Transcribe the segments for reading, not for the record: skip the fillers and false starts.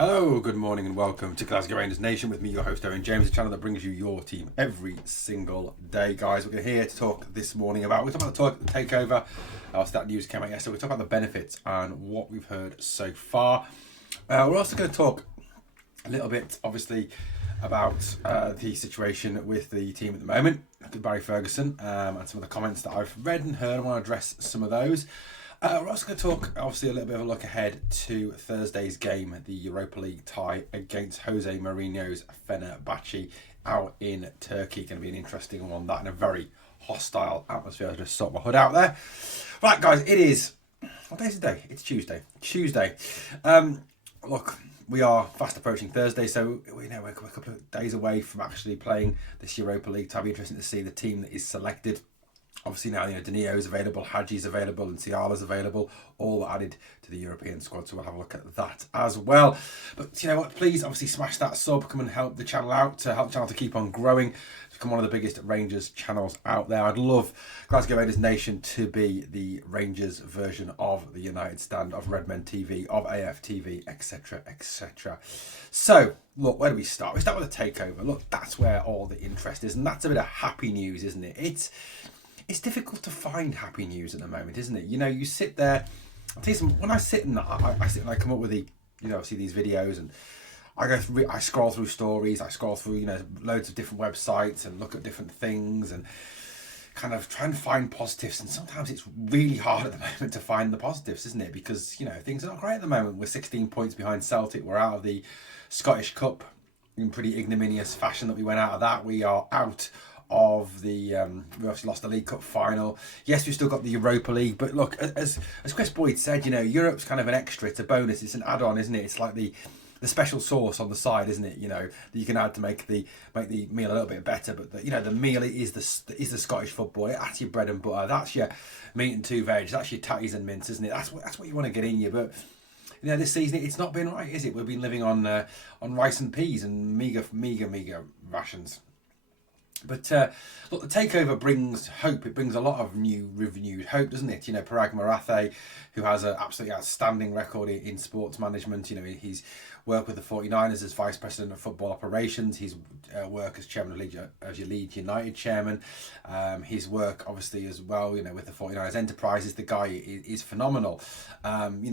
Hello, good morning and welcome to Glasgow Rangers Nation with me, your host Owen James, the channel that brings you your team every single day. Guys, we're here to talk this morning about, we're talking about the Takeover. So that news came out yesterday. We're talking about the benefits and what we've heard so far. We're also going to talk a little bit, obviously, about the situation with the team at the moment, Barry Ferguson, and some of the comments that I've read and heard. I want to address some of those. We're also going to talk, obviously, a little bit of a look ahead to Thursday's game, the Europa League tie against Jose Mourinho's Fenerbahce out in Turkey. Going to be an interesting one, that in a very hostile atmosphere. I'll just sort my hood out there. Right, guys, it is, what day is it today? It's Tuesday. Look, we are fast approaching Thursday, so we're a couple of days away from actually playing this Europa League tie. It'll be interesting to see the team that is selected. Obviously now, Danio's available, Hadji's available, and Ciala's available, all added to the European squad. So we'll have a look at that as well. But you know what? Please, obviously, smash that sub. Come and help the channel out, to help the channel to keep on growing, to become one of the biggest Rangers channels out there. I'd love Glasgow Rangers Nation to be the Rangers version of the United Stand, of Redmen TV, of AF TV, etc., etc. So, look, where do we start? We start with the Takeover. Look, that's where all the interest is, and that's a bit of happy news, isn't it? It's difficult to find happy news at the moment, isn't it? You sit there. I'll tell you something, when I sit and I come up with see these videos, and I scroll through stories, I scroll through, loads of different websites and look at different things and kind of try and find positives. And sometimes it's really hard at the moment to find the positives, isn't it? Because, things are not great at the moment. We're 16 points behind Celtic. We're out of the Scottish Cup in pretty ignominious fashion that we went out of that. We are out of the we obviously lost the League Cup final. Yes, we've still got the Europa League, but look, as Chris Boyd said, Europe's kind of an extra, it's a bonus, it's an add-on, isn't it? It's like the special sauce on the side, isn't it? That you can add to make the meal a little bit better. But the meal is the Scottish football. That's your bread and butter. That's your meat and two veg. That's your tatties and mince, isn't it? That's what you want to get in you. But this season it's not been right, is it? We've been living on rice and peas and meager rations. But look, the Takeover brings hope. It brings a lot of renewed hope, doesn't it? Parag Marathe, who has an absolutely outstanding record in sports management. He's worked with the 49ers as Vice President of Football Operations. His work as Chairman of Leeds United Chairman. His work, obviously, as well, with the 49ers Enterprises. The guy is phenomenal.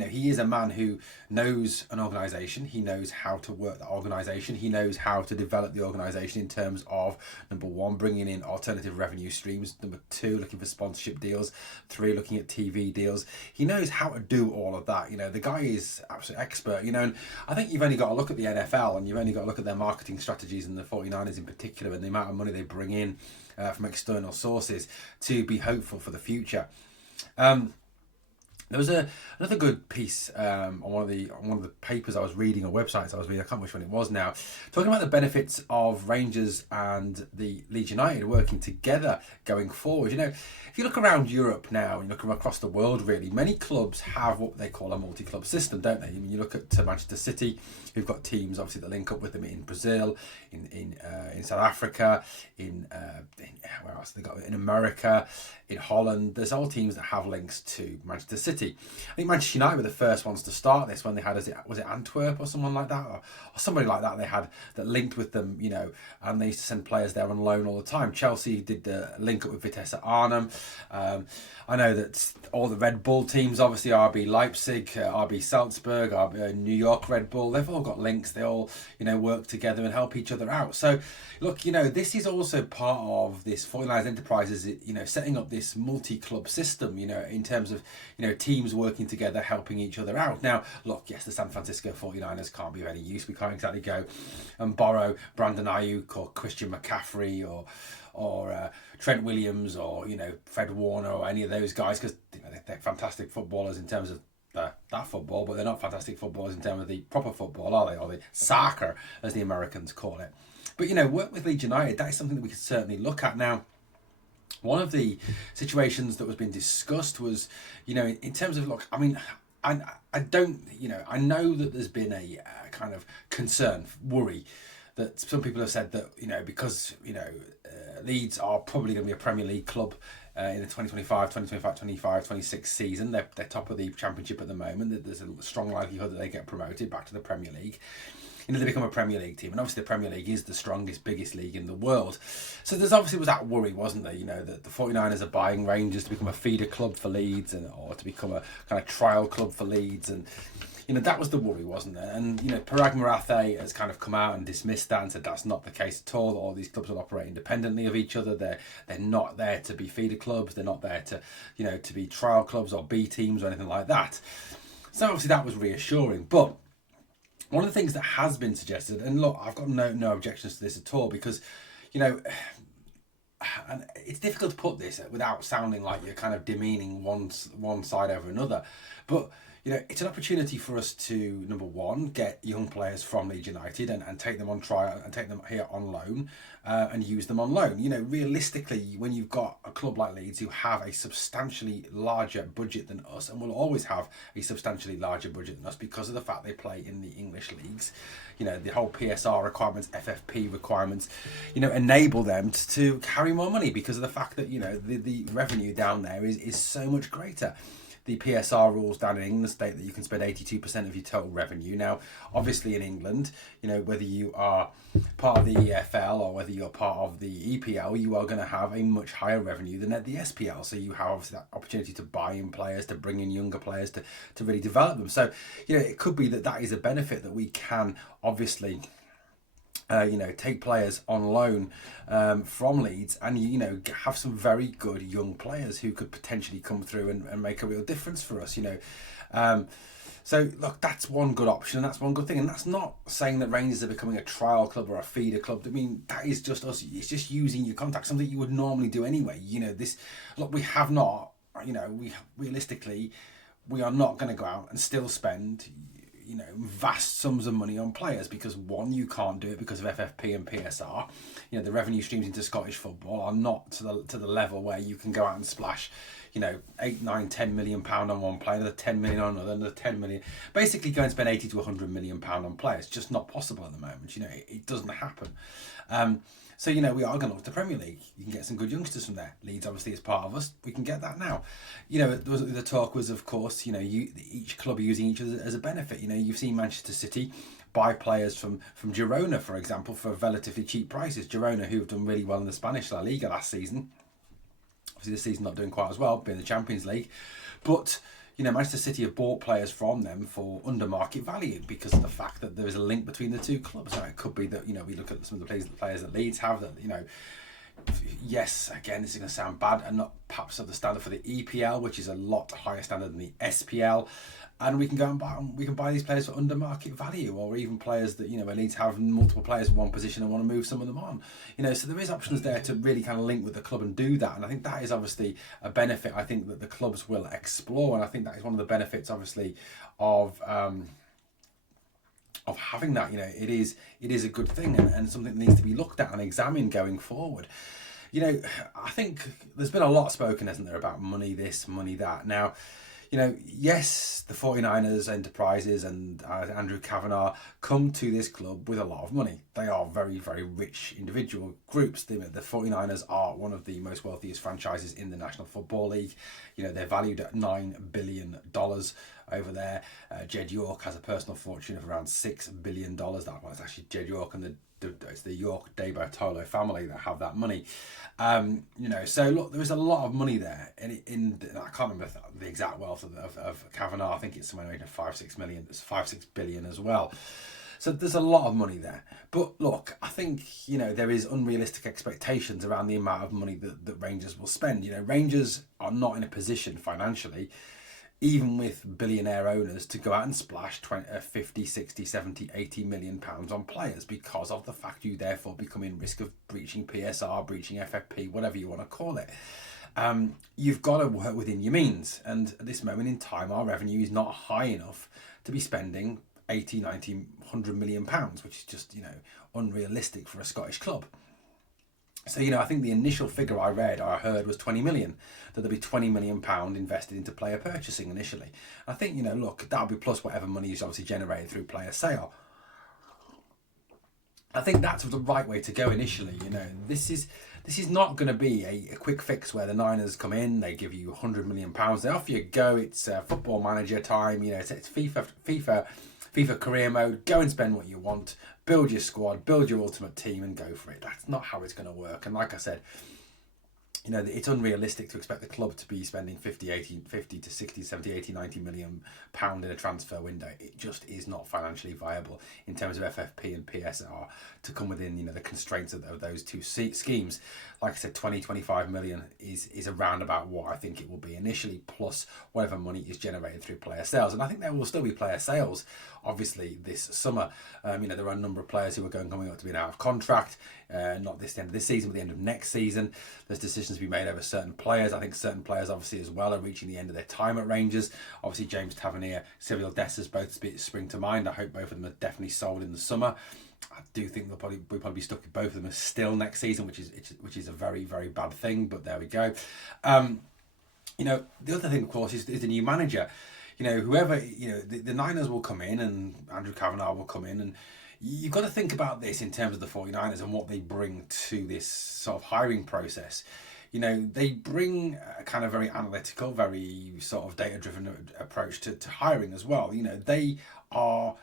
He is a man who knows an organisation. He knows how to work the organisation. He knows how to develop the organisation in terms of, number one, bringing in alternative revenue streams. Number two, looking for sponsorship deals. Three, looking at TV deals. He knows how to do all of that. The guy is absolute expert. And I think you've only got to look at the NFL, and you've only got to look at their marketing strategies, and the 49ers in particular, and the amount of money they bring in from external sources to be hopeful for the future. There was another good piece on one of the papers I was reading, or websites I was reading, I can't remember which one it was now, talking about the benefits of Rangers and the Leeds United working together going forward. If you look around Europe now, and you look across the world really, many clubs have what they call a multi-club system, don't they? You look at Manchester City, who've got teams obviously that link up with them in Brazil, in South Africa, in where else they got, in America, in Holland. There's all teams that have links to Manchester City. I think Manchester United were the first ones to start this, when they had, was it Antwerp or someone like that, or somebody like that they had that linked with them, and they used to send players there on loan all the time. Chelsea did the link up with Vitesse Arnhem. I know that all the Red Bull teams, obviously RB Leipzig, RB Salzburg, New York Red Bull, they've all got links. They all, work together and help each other out. So, look, this is also part of this 49ers Enterprises, setting up this multi-club system, in terms of, teams working together, helping each other out. Now, look, yes, the San Francisco 49ers can't be of any use. We can't exactly go and borrow Brandon Ayuk or Christian McCaffrey or Trent Williams or Fred Warner or any of those guys, because they're fantastic footballers in terms of that football, but they're not fantastic footballers in terms of the proper football, are they? Or the soccer, as the Americans call it. But work with Leeds United, that is something that we could certainly look at. Now, one of the situations that was being discussed was, in terms of, look, I mean, I don't, I know that there's been a kind of concern, worry, that some people have said that, because, Leeds are probably going to be a Premier League club in the 2025-26 season. They're top of the Championship at the moment. There's a strong likelihood that they get promoted back to the Premier League. They become a Premier League team, and obviously the Premier League is the strongest, biggest league in the world. So there's obviously was that worry, wasn't there? That the 49ers are buying Rangers to become a feeder club for Leeds, or to become a kind of trial club for Leeds, and that was the worry, wasn't there? And Parag Marathe has kind of come out and dismissed that and said that's not the case at all. All these clubs will operate independently of each other. They're not there to be feeder clubs. They're not there to to be trial clubs or B teams or anything like that. So obviously that was reassuring, but one of the things that has been suggested, and look, I've got no objections to this at all, because, and it's difficult to put this without sounding like you're kind of demeaning one side over another, but it's an opportunity for us to, number one, get young players from Leeds United and take them on trial and take them here on loan and use them on loan. Realistically, when you've got a club like Leeds who have a substantially larger budget than us, and will always have a substantially larger budget than us because of the fact they play in the English leagues, the whole PSR requirements, FFP requirements, enable them to carry more money because of the fact that, the revenue down there is so much greater. The PSR rules down in England state that you can spend 82% of your total revenue. Now, obviously in England, whether you are part of the EFL or whether you're part of the EPL, you are going to have a much higher revenue than at the SPL. So you have obviously that opportunity to buy in players, to bring in younger players, to really develop them. So, it could be that is a benefit that we can obviously take players on loan from Leeds and, have some very good young players who could potentially come through and make a real difference for us, So, look, that's one good option. That's one good thing. And that's not saying that Rangers are becoming a trial club or a feeder club. I mean, that is just us. It's just using your contacts, something you would normally do anyway. We have not, realistically, we are not going to go out and still spend vast sums of money on players because, one, you can't do it because of FFP and PSR. The revenue streams into Scottish football are not to the level where you can go out and splash 8, 9, 10 million pound on one player, another 10 million on another 10 million, basically go and spend 80 to 100 million pound on players. Just not possible at the moment. It doesn't happen. So, we are going to look to the Premier League. You can get some good youngsters from there. Leeds obviously is part of us. We can get that now. The talk was, of course, each club using each other as a benefit. You've seen Manchester City buy players from Girona, for example, for relatively cheap prices. Girona, who have done really well in the Spanish La Liga last season. Obviously this season not doing quite as well, being the Champions League. But Manchester City have bought players from them for under market value because of the fact that there is a link between the two clubs. So it could be that, we look at some of the players that Leeds have that, yes, again, this is going to sound bad and not perhaps of the standard for the EPL, which is a lot higher standard than the SPL. And we can go and buy these players for under market value, or even players that, where Leeds have multiple players in one position and want to move some of them on. So there is options there to really kind of link with the club and do that. And I think that is obviously a benefit I think that the clubs will explore. And I think that is one of the benefits, obviously, of having that. It is a good thing and something that needs to be looked at and examined going forward. I think there's been a lot spoken, hasn't there, about money this, money that. Now, yes, the 49ers enterprises and Andrew Kavanagh come to this club with a lot of money. They are very, very rich individual groups. The 49ers are one of the most wealthiest franchises in the National Football League. They're valued at $9 billion over there. Jed York has a personal fortune of around $6 billion. That's actually Jed York and it's the York De Bartolo family that have that money. So look, there is a lot of money there. I can't remember the exact wealth of Kavanagh. I think it's somewhere around 5-6 billion as well. So there's a lot of money there. But look, I think, there is unrealistic expectations around the amount of money that Rangers will spend. Rangers are not in a position financially, even with billionaire owners, to go out and splash 50, 60, 70, 80 million pounds on players because of the fact you therefore become in risk of breaching PSR, breaching FFP, whatever you want to call it. You've got to work within your means. And at this moment in time, our revenue is not high enough to be spending 80, 90, 100 million pounds, which is just, unrealistic for a Scottish club. So, I think the initial figure I heard was 20 million, that there'll be 20 million pound invested into player purchasing initially. I think, look, that'll be plus whatever money is obviously generated through player sale. I think that's the right way to go initially. This is this is not going to be a quick fix where the Niners come in, they give you £100 million, then off you go. It's football manager time. It's FIFA career mode. Go and spend what you want, build your squad, build your ultimate team, and go for it. That's not how it's going to work. And like I said, it's unrealistic to expect the club to be spending 50 to 60, 70, 80, 90 million pound in a transfer window. It just is not financially viable in terms of FFP and PSR to come within, the constraints of those two schemes. Like I said, 20, 25 million is around about what I think it will be initially, plus whatever money is generated through player sales. And I think there will still be player sales, obviously, this summer. There are a number of players who are coming up to being out of contract, not this end of this season, but the end of next season. There's decisions to be made over certain players. I think certain players, obviously, as well, are reaching the end of their time at Rangers. Obviously, James Tavernier, Cyril Dessers both spring to mind. I hope both of them are definitely sold in the summer. I do think we'll probably be stuck with both of them still next season, which is a very, very bad thing. But there we go. The other thing, of course, is the new manager. Whoever, the Niners will come in and Andrew Kavanagh will come in, and you've got to think about this in terms of the 49ers and what they bring to this sort of hiring process. They bring a kind of very analytical, very sort of data-driven approach to hiring as well. They are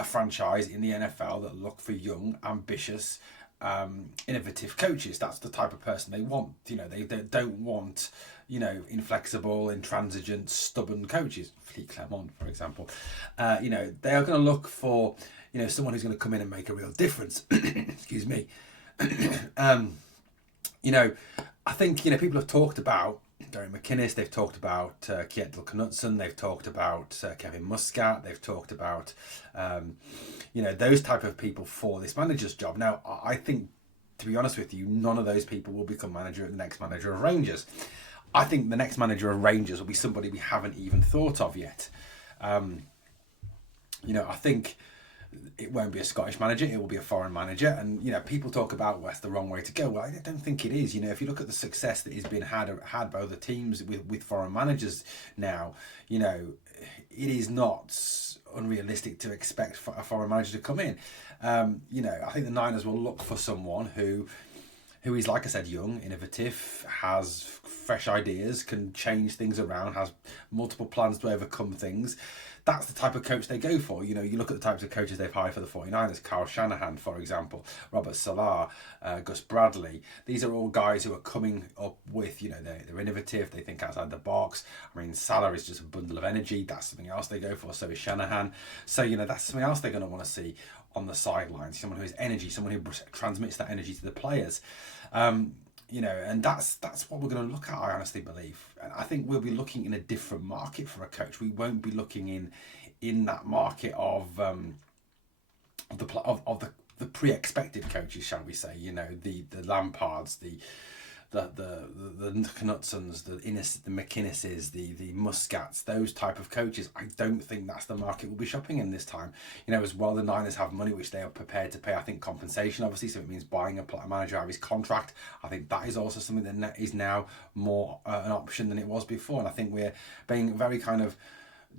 a franchise in the NFL that look for young, ambitious, innovative coaches. That's the type of person they want. They don't want, inflexible, intransigent, stubborn coaches. Philippe Clermont, for example. They are going to look for, someone who's going to come in and make a real difference. Excuse me. I think, people have talked about Derek McInnes, they've talked about Kjetil Knutsen, they've talked about Kevin Muscat, they've talked about, those type of people for this manager's job. Now, I think, to be honest with you, none of those people will become the next manager of Rangers. I think the next manager of Rangers will be somebody we haven't even thought of yet. I think it won't be a Scottish manager, it will be a foreign manager. And, people talk about that's the wrong way to go. Well, I don't think it is. If you look at the success that has been had by other teams with foreign managers now, it is not unrealistic to expect a foreign manager to come in. I think the Niners will look for someone who is, like I said, young, innovative, has fresh ideas, can change things around, has multiple plans to overcome things. That's the type of coach they go for. You look at the types of coaches they've hired for the 49ers, Kyle Shanahan, for example, Robert Salah, Gus Bradley. These are all guys who are coming up with, they're innovative, they think outside the box. I mean, Salah is just a bundle of energy. That's something else they go for. So is Shanahan. So, that's something else they're going to want to see on the sidelines. Someone who has energy, someone who transmits that energy to the players. And that's what we're going to look at, I honestly believe. And I think we'll be looking in a different market for a coach. We won't be looking in that market of the pre-expected coaches, shall we say? The Lampards, the Knutsons, the McInneses, the Muscats, those type of coaches. I don't think that's the market we'll be shopping in this time. As well, the Niners have money which they are prepared to pay. I think compensation, obviously, so it means buying a manager out of his contract. I think that is also something that is now more an option than it was before. And I think we're being very kind of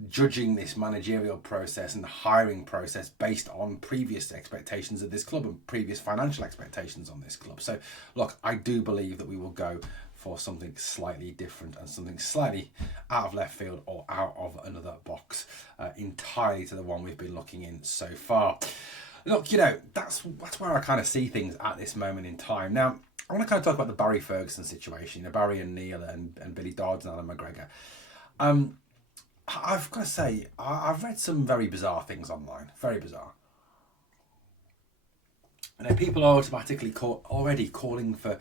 judging this managerial process and the hiring process based on previous expectations of this club and previous financial expectations on this club. So look, I do believe that we will go for something slightly different and something slightly out of left field or out of another box, entirely to the one we've been looking in so far. Look, that's where I kind of see things at this moment in time. Now, I want to kind of talk about the Barry Ferguson situation, Barry and Neil and Billy Dodds and Alan McGregor. I've got to say, I've read some very bizarre things online. Very bizarre. People are automatically already calling for,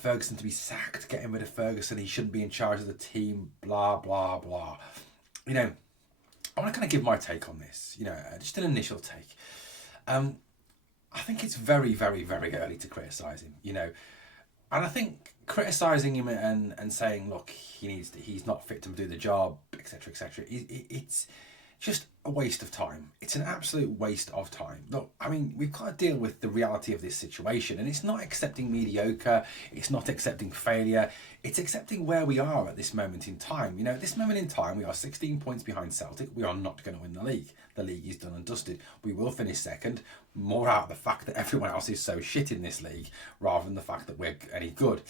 Ferguson to be sacked, getting rid of Ferguson. He shouldn't be in charge of the team, blah, blah, blah. I want to kind of give my take on this, just an initial take. I think it's very, very, very early to criticise him, And I think criticising him and saying, look, he's not fit to do the job, etc., etc. just a waste of time. It's an absolute waste of time. Look, I mean, we've got to deal with the reality of this situation, and it's not accepting mediocre, it's not accepting failure, it's accepting where we are at this moment in time. You know, at this moment in time, we are 16 points behind Celtic. We are not going to win the league. The league is done and dusted. We will finish second, more out of the fact that everyone else is so shit in this league, rather than the fact that we're any good.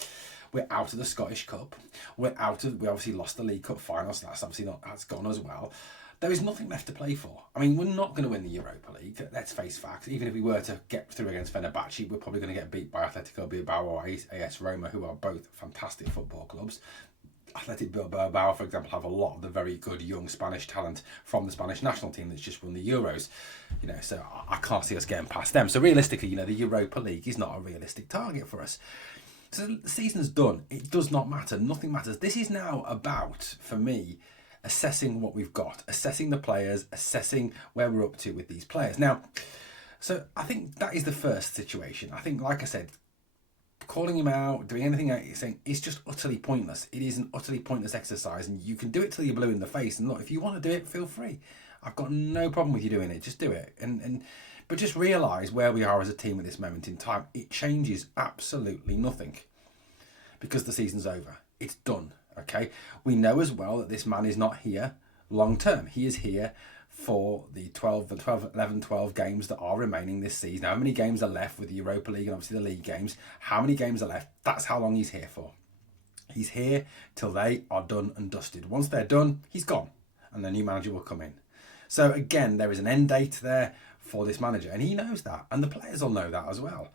We're out of the Scottish Cup. We obviously lost the League Cup final, so that's gone as well. There is nothing left to play for. I mean, we're not going to win the Europa League. Let's face facts. Even if we were to get through against Fenerbahce, we're probably going to get beat by Atletico Bilbao or AS Roma, who are both fantastic football clubs. Athletic Bilbao, for example, have a lot of the very good young Spanish talent from the Spanish national team that's just won the Euros. You know, so I can't see us getting past them. So realistically, you know, the Europa League is not a realistic target for us. So the season's done. It does not matter. Nothing matters. This is now about, for me, assessing what we've got, assessing the players, assessing where we're up to with these players. Now, so I think that is the first situation. I think, like I said, calling him out, doing anything he's saying, it's just utterly pointless. It is an utterly pointless exercise, and you can do it till you're blue in the face. And look, if you want to do it, feel free. I've got no problem with you doing it. Just do it. But just realise where we are as a team at this moment in time. It changes absolutely nothing because the season's over. It's done. Okay, we know as well that this man is not here long term. He is here for the 12 games that are remaining this season. How many games are left with the Europa League and obviously the league games? How many games are left? That's how long he's here for. He's here till they are done and dusted. Once they're done, he's gone and the new manager will come in. So again, there is an end date there for this manager, and he knows that, and the players will know that as well.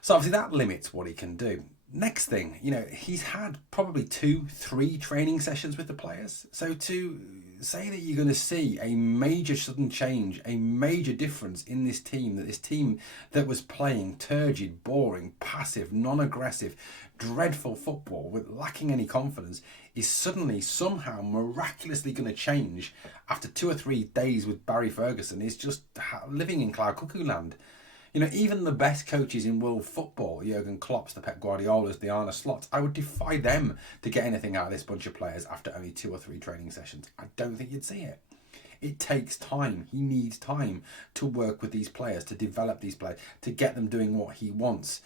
So obviously that limits what he can do. Next thing, you know, he's had probably 2-3 training sessions with the players. So to say that you're going to see a major sudden change, a major difference in this team that was playing turgid, boring, passive, non-aggressive, dreadful football with lacking any confidence, is suddenly somehow miraculously going to change after 2 or 3 days with Barry Ferguson is just living in cloud cuckoo land. You know, even the best coaches in world football, Jurgen Klopp's, the Pep Guardiolas, the Arne Slots, I would defy them to get anything out of this bunch of players after only 2 or 3 training sessions. I don't think you'd see it. It takes time. He needs time to work with these players, to develop these players, to get them doing what he wants.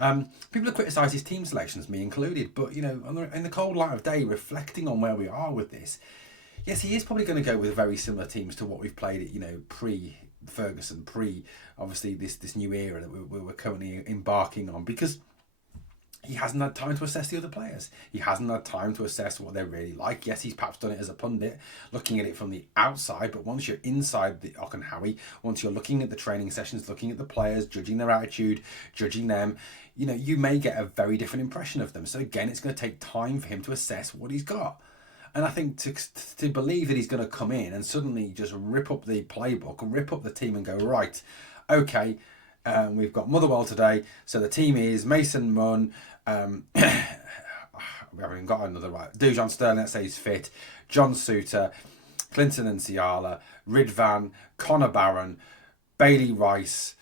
People have criticised his team selections, me included, but, you know, in the cold light of day, reflecting on where we are with this, yes, he is probably going to go with very similar teams to what we've played at, you know, pre-Ferguson, obviously this new era that we're currently embarking on, because he hasn't had time to assess the other players. He hasn't had time to assess what they're really like. Yes, he's perhaps done it as a pundit, looking at it from the outside, but once you're inside the Ock and Howie, once you're looking at the training sessions, looking at the players, judging their attitude, judging them, you know, you may get a very different impression of them. So again, it's going to take time for him to assess what he's got. And I think to believe that he's going to come in and suddenly just rip up the playbook, rip up the team and go, right, okay, we've got Motherwell today. So the team is Mason Munn, we haven't got another right, Dujon Sterling, let's say he's fit, John Suter, Clinton and Ciala, Ridvan, Connor Barron, Bailey Rice,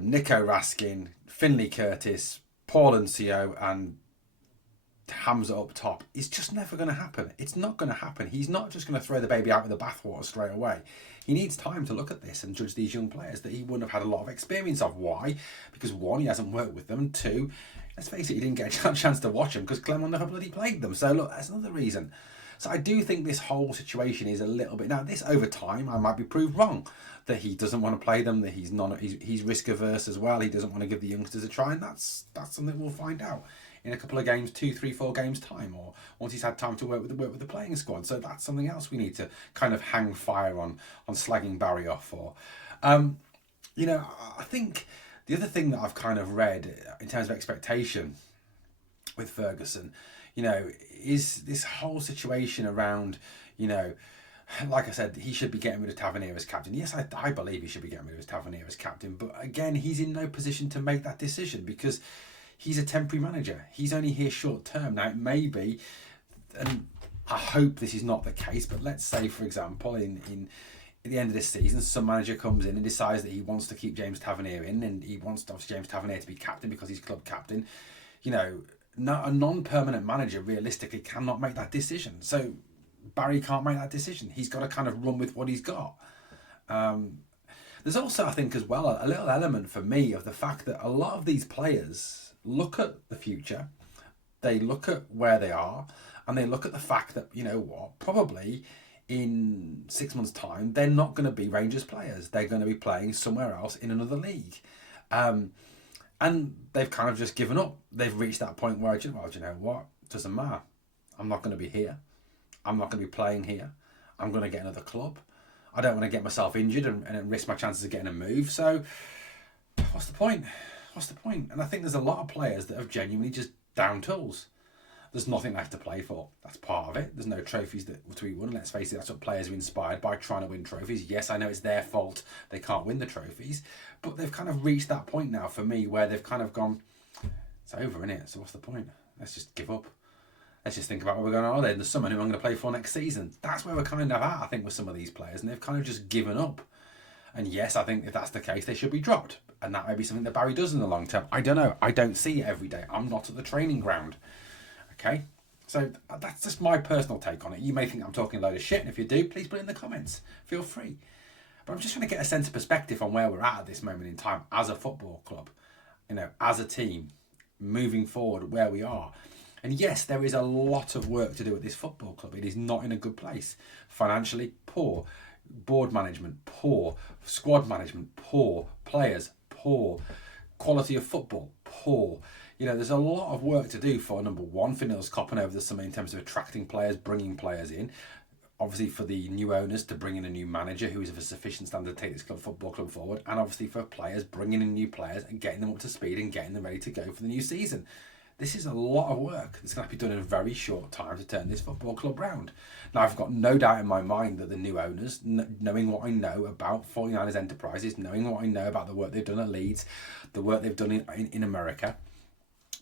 Nico Raskin, Finley Curtis, Paul Ncio and Hamza up top. It's just never going to happen. It's not going to happen. He's not just going to throw the baby out with the bathwater straight away. He needs time to look at this and judge these young players that he wouldn't have had a lot of experience of. Why? Because 1, he hasn't worked with them. 2, let's face it, he didn't get a chance to watch them because Clement never bloody played them. So look, that's another reason. So I do think this whole situation is a little bit, now this over time I might be proved wrong, that he doesn't want to play them, that he's risk averse as well. He doesn't want to give the youngsters a try, and that's something we'll find out in a couple of games, 2, 3, 4 games time, or once he's had time to work with the playing squad. So that's something else we need to kind of hang fire on slagging Barry off for. You know, I think the other thing that I've kind of read in terms of expectation with Ferguson, you know, is this whole situation around, you know, like I said, he should be getting rid of Tavernier as captain. Yes, I believe he should be getting rid of Tavernier as captain, but again, he's in no position to make that decision because he's a temporary manager. He's only here short term. Now, it may be, and I hope this is not the case, but let's say, for example, in at the end of this season, some manager comes in and decides that he wants to keep James Tavernier in, and he wants James Tavernier to be captain because he's club captain. You know, a non-permanent manager realistically cannot make that decision. So Barry can't make that decision. He's got to kind of run with what he's got. There's also, I think, as well, a little element for me of the fact that a lot of these players look at the future, they look at where they are, and they look at the fact that, you know what, probably in 6 months' time, they're not going to be Rangers players. They're going to be playing somewhere else in another league. And they've kind of just given up. They've reached that point where, well, you know what, it doesn't matter. I'm not going to be here. I'm not going to be playing here. I'm going to get another club. I don't want to get myself injured and risk my chances of getting a move. So what's the point? What's the point? And I think there's a lot of players that have genuinely just down tools. There's nothing left to play for. That's part of it. There's no trophies to be won. Let's face it, that's what players are inspired by, trying to win trophies. Yes, I know it's their fault they can't win the trophies, but they've kind of reached that point now for me where they've kind of gone, it's over, innit? So what's the point? Let's just give up. Let's just think about what we're going on holiday in the summer, who I'm going to play for next season. That's where we're kind of at, I think, with some of these players, and they've kind of just given up. And yes, I think if that's the case, they should be dropped. And that may be something that Barry does in the long term. I don't know. I don't see it every day. I'm not at the training ground. Okay? So that's just my personal take on it. You may think I'm talking a load of shit, and if you do, please put it in the comments. Feel free. But I'm just trying to get a sense of perspective on where we're at this moment in time as a football club, you know, as a team, moving forward, where we are. And yes, there is a lot of work to do at this football club. It is not in a good place. Financially, poor. Board management, poor. Squad management, poor. Players, poor. Quality of football, poor. You know, there's a lot of work to do for, number one, for Nils Koppen over the summer in terms of attracting players, bringing players in. Obviously for the new owners to bring in a new manager who is of a sufficient standard to take this football club forward. And obviously for players, bringing in new players and getting them up to speed and getting them ready to go for the new season. This is a lot of work that's going to be done in a very short time to turn this football club round. Now, I've got no doubt in my mind that the new owners, knowing what I know about 49ers Enterprises, knowing what I know about the work they've done at Leeds, the work they've done in America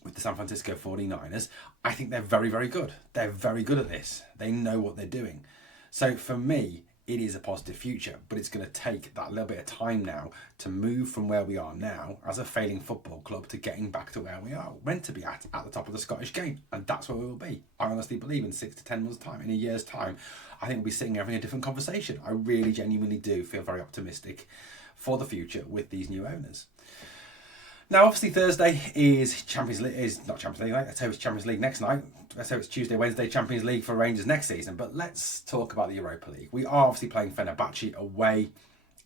with the San Francisco 49ers, I think they're very, very good. They're very good at this. They know what they're doing. So for me, it is a positive future, but it's going to take that little bit of time now to move from where we are now as a failing football club to getting back to where we are meant to be at the top of the Scottish game. And that's where we will be. I honestly believe in 6 to 10 months' time, in a year's time, I think we'll be sitting having a different conversation. I really genuinely do feel very optimistic for the future with these new owners. Now, obviously, Thursday is Champions League. Is not Champions League night. Let's hope it's Champions League next night. Let's hope it's Tuesday, Wednesday, Champions League for Rangers next season. But let's talk about the Europa League. We are obviously playing Fenerbahce away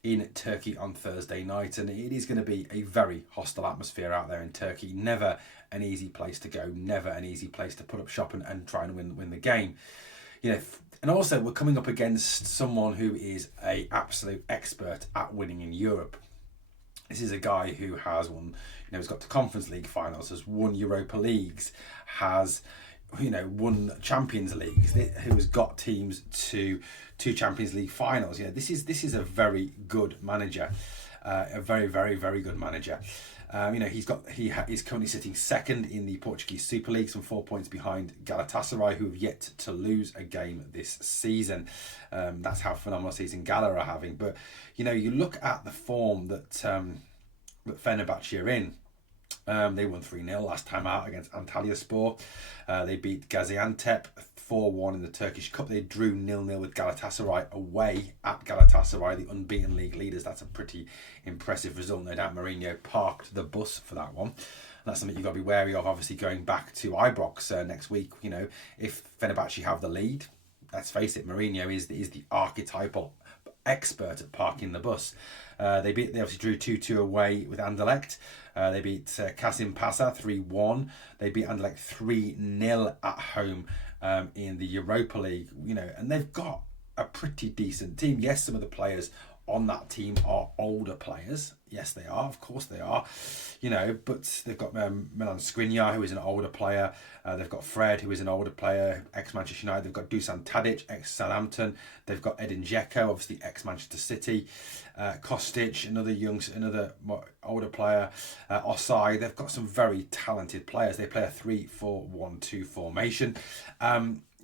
in Turkey on Thursday night, and it is going to be a very hostile atmosphere out there in Turkey. Never an easy place to go. Never an easy place to put up shop and try and win the game. You know, and also we're coming up against someone who is an absolute expert at winning in Europe. This is a guy who has won, you know, has got to Conference League finals, has won Europa Leagues, has, you know, won Champions Leagues, who has got teams to two Champions League finals. You know, this is a very good manager, a very, very, very good manager. You know, he is currently sitting second in the Portuguese Super League, some 4 points behind Galatasaray, who have yet to lose a game this season. That's how phenomenal a season Gala are having. But, you know, you look at the form that Fenerbahce are in. They won 3-0 last time out against Antalyaspor. They beat Gaziantep 4-1 in the Turkish Cup. They drew 0-0 with Galatasaray away at Galatasaray, the unbeaten league leaders. That's a pretty impressive result. No doubt Mourinho parked the bus for that one. That's something you've got to be wary of, obviously, going back to Ibrox next week. You know, if Fenerbahce have the lead, let's face it, Mourinho is the archetypal expert at parking the bus. They obviously drew 2-2 away with Anderlecht. They beat Kasim Pasa 3-1. They beat Anderlecht 3-0 at home in the Europa League. You know, and they've got a pretty decent team. Yes, some of the players on that team are older players. Yes, they are. Of course they are. You know, but they've got Milan Skriniar, who is an older player. They've got Fred, who is an older player, ex-Manchester United. They've got Dusan Tadic, ex-Southampton. They've got Edin Dzeko, obviously ex-Manchester City. Kostic, another older player. Osai. They've got some very talented players. They play a 3-4-1-2 formation.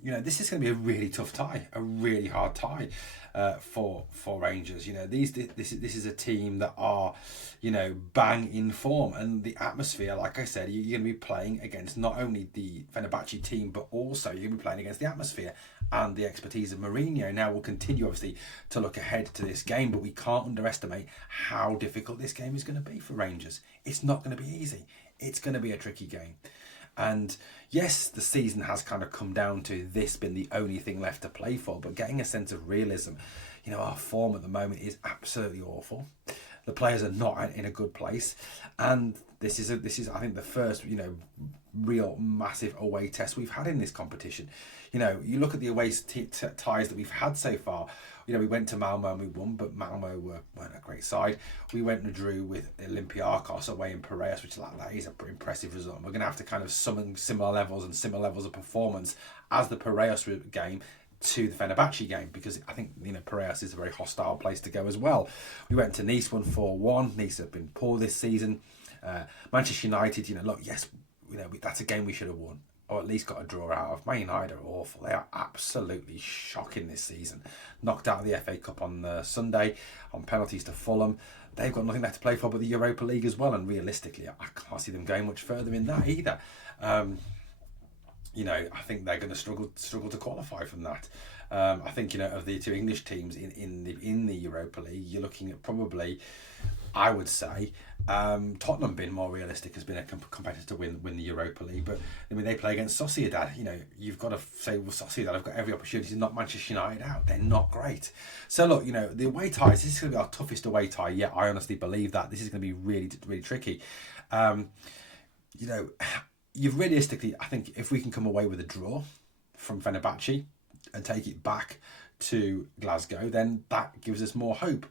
this is going to be a really tough tie, a really hard tie for Rangers. This is a team that are, bang in form, and the atmosphere, like I said, you're going to be playing against not only the Fenerbahce team, but also you're going to be playing against the atmosphere and the expertise of Mourinho. Now, we'll continue, obviously, to look ahead to this game, but we can't underestimate how difficult this game is going to be for Rangers. It's not going to be easy. It's going to be a tricky game. And yes, the season has kind of come down to this being the only thing left to play for, but getting a sense of realism. Our form at the moment is absolutely awful. The players are not in a good place, and this is I think the first real massive away test we've had in this competition. You look at the away ties that we've had so far. We went to Malmo and we won, but Malmo weren't a great side. We went and drew with Olympiacos away in Piraeus, which that is a pretty impressive result. We're going to have to kind of summon similar levels of performance as the Piraeus game to the Fenerbahce game, because I think Piraeus is a very hostile place to go as well. We went to Nice, won 4-1. Nice have been poor this season. Manchester United, that's a game we should have won, or at least got a draw out of. Man United are awful. They are absolutely shocking this season. Knocked out of the FA Cup on Sunday on penalties to Fulham. They've got nothing left to play for but the Europa League as well, and realistically, I can't see them going much further in that either. I think they're going to struggle to qualify from that. I think of the two English teams in the Europa League, you're looking at probably, I would say, Tottenham being more realistic has been a competitor to win the Europa League. But they play against Sociedad. You've got to say, well, Sociedad have got every opportunity to knock Manchester United out. They're not great. So look, the away ties, this is going to be our toughest away tie yet. I honestly believe that this is going to be really, really tricky. You've realistically, I think if we can come away with a draw from Fenerbahce and take it back to Glasgow, then that gives us more hope.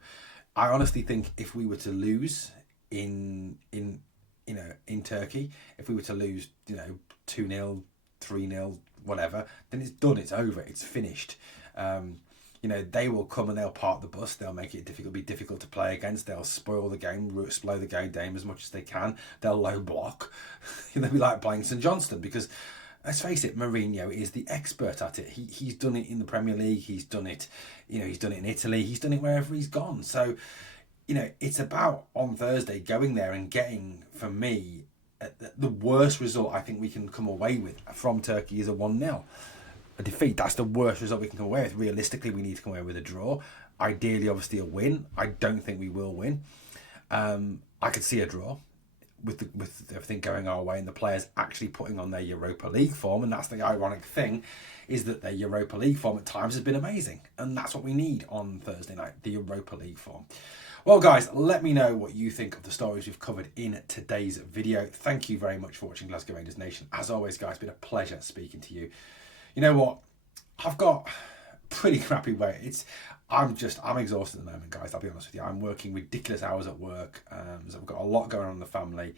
I honestly think if we were to lose in Turkey, if we were to lose 2-0, 3-0, whatever, then it's done, it's over, it's finished. They will come and they'll park the bus. They'll make it be difficult to play against. They'll spoil the game, slow the game as much as they can. They'll low block. They'll be like playing St Johnstone, because let's face it, Mourinho is the expert at it. He's done it in the Premier League. He's done it, he's done it in Italy. He's done it wherever he's gone. So, it's about on Thursday going there and getting, for me, the worst result I think we can come away with from Turkey is a 1-0. A defeat, that's the worst result we can come away with. Realistically, we need to come away with a draw. Ideally, obviously, a win. I don't think we will win. I could see a draw with everything going our way and the players actually putting on their Europa League form. And that's the ironic thing, is that their Europa League form at times has been amazing. And that's what we need on Thursday night, the Europa League form. Well, guys, let me know what you think of the stories we've covered in today's video. Thank you very much for watching Glasgow Rangers Nation. As always, guys, it's been a pleasure speaking to you. You know what? I've got pretty crappy weight. I'm exhausted at the moment, guys. I'll be honest with you. I'm working ridiculous hours at work. So I've got a lot going on in the family.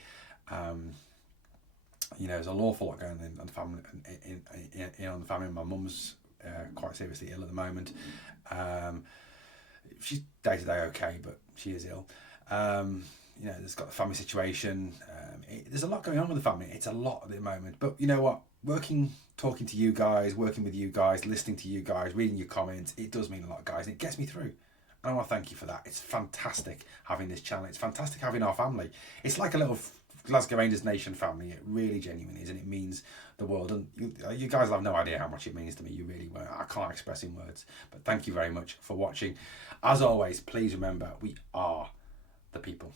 There's an awful lot going on in the family. On the family. My mum's quite seriously ill at the moment. She's day to day okay, but she is ill. There's got the family situation. There's a lot going on with the family. It's a lot at the moment. But you know what? Talking to you guys, working with you guys, listening to you guys, reading your comments, it does mean a lot, guys. And it gets me through. And I want to thank you for that. It's fantastic having this channel. It's fantastic having our family. It's like a little Glasgow Rangers Nation family. It really genuinely is, and it means the world. And you guys have no idea how much it means to me. You really won't. I can't express in words. But thank you very much for watching. As always, please remember, we are the people.